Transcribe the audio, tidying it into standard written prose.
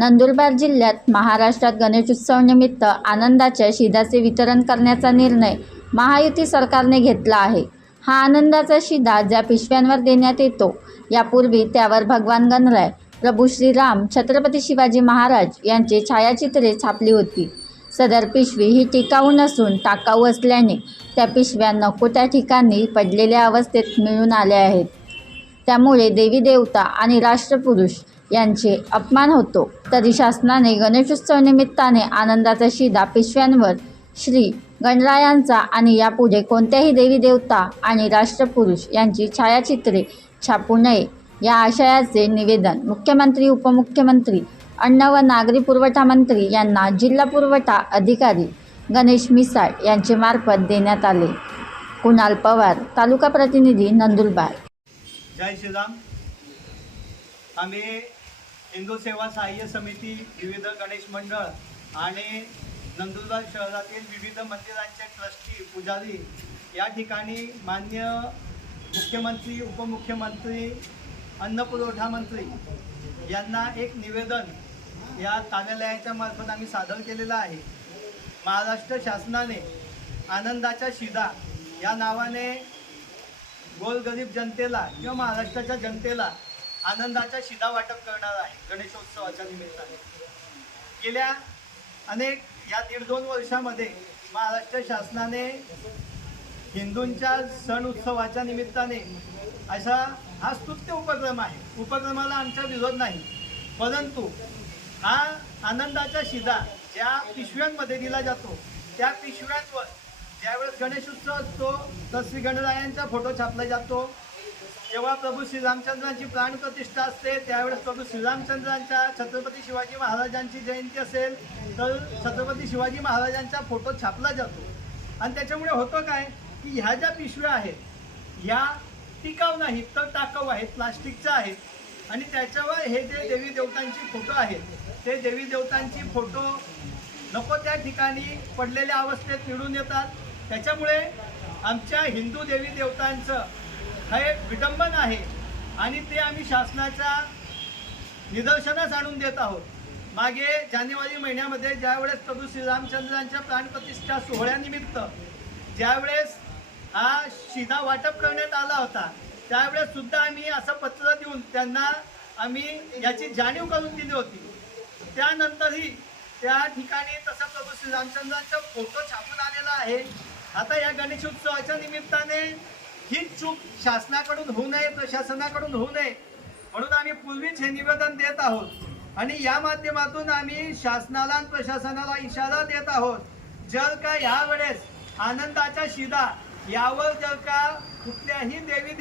नंदुरबार जिल्ह्यात महाराष्ट्रात गणेशोत्सवानिमित्त आनंदाच्या शिधाचे वितरण करण्याचा निर्णय महायुती सरकारने घेतला आहे. हा आनंदाचा शिधा ज्या पिशव्यांवर देण्यात येतो, यापूर्वी त्यावर भगवान गणराय, प्रभू श्रीराम, छत्रपती शिवाजी महाराज यांची छायाचित्रे छापली होती. सदर पिशवी ही टिकाऊ नसून टाकाऊ असल्याने त्या पिशव्या नको त्या ठिकाणी पडलेल्या अवस्थेत मिळून आल्या आहेत. त्यामुळे देवी देवता आणि राष्ट्रपुरुष यांचे अपमान होतो. तरी शासनाने गणेशोत्सवानिमित्ताने आनंदाचा शिधा पिशव्यांवर श्री गणरायांचा आणि यापुढे कोणत्याही देवी देवता आणि राष्ट्रपुरुष यांची छायाचित्रे छापू नये या आशयाचे निवेदन मुख्यमंत्री, उपमुख्यमंत्री, अन्न व नागरी पुरवठा मंत्री यांना जिल्हा पुरवठा अधिकारी गणेश मिसाळ यांचे मार्फत देण्यात आले. कुणाल पवार, तालुका प्रतिनिधी, नंदुरबार. जय श्रीराम. आम्ही हिंदू सेवा सहाय्य समिती, विविध गणेश मंडळ आणि नंदुरबार शहरातील विविध मंदिरांचे ट्रस्टी, पुजारी या ठिकाणी मान्य मुख्यमंत्री, उपमुख्यमंत्री, अन्न पुरवठा मंत्री यांना एक निवेदन या कार्यालयाच्या मार्फत आम्ही सादर केलेलं आहे. महाराष्ट्र शासनाने आनंदाच्या शिधा या नावाने गोरगरीब जनतेला किंवा महाराष्ट्राच्या जनतेला आनंदाचा शिधा वाटप करणार आहे. गणेशोत्सवाच्या निमित्ताने गेल्या अनेक या 1.5-2 वर्षामध्ये महाराष्ट्र शासनाने हिंदूंच्या सण उत्सवाच्या निमित्ताने असा हा स्तुत्य उपक्रम आहे. उपक्रमाला आमचा विरोध नाही, परंतु हा आनंदाचा शिधा ज्या पिशव्यांमध्ये दिला जातो, त्या पिशव्यांवर ज्यावेळेस गणेशोत्सव असतो तर श्री गणरायांचा फोटो छापला जातो. जेव्हा प्रभू श्रीरामचंद्रांची प्राणप्रतिष्ठा असते त्यावेळेस प्रभू श्रीरामचंद्रांच्या, छत्रपती शिवाजी महाराजांची जयंती असेल तर छत्रपती शिवाजी महाराजांचा फोटो छापला जातो. आणि त्याच्यामुळे होतं काय की ह्या ज्या पिशव्या आहेत ह्या टिकाऊ नाहीत तर टाकाऊ आहेत, प्लास्टिकच्या आहेत. आणि त्याच्यावर हे जे देवी देवतांची फोटो आहेत ते देवी देवतांची फोटो नको त्या ठिकाणी पडलेल्या अवस्थेत मिळून येतात. त्याच्यामुळे आमच्या हिंदू देवी देवतांचं हे विडंबन आहे आणि ते आम्ही शासनाच्या निदर्शनास आणून देत आहोत. मागे जानेवारी महिन्यामध्ये ज्यावेळेस प्रभू श्रीरामचंद्रांच्या प्राणप्रतिष्ठा सोहळ्यानिमित्त ज्यावेळेस हा शिधा वाटप करण्यात आला होता त्यावेळेस सुद्धा आम्ही असं पत्र देऊन त्यांना आम्ही याची जाणीव करून दिली होती. त्यानंतरही त्या ठिकाणी तसा प्रभू श्रीरामचंद्रांचा फोटो छापून आलेला आहे. आता या गणेशोत्सवाच्या निमित्ताने ही चूक शासनाकडून होऊ नये, प्रशासनाकडून होऊ नये म्हणून आम्ही पूर्वीच हे निवेदन देत आहोत. आणि या माध्यमातून आम्ही शासनाला आणि प्रशासनाला इशारा देत आहोत, जर का यावेळेस आनंदाचा शिधा यावर जर का कुठल्याही देवी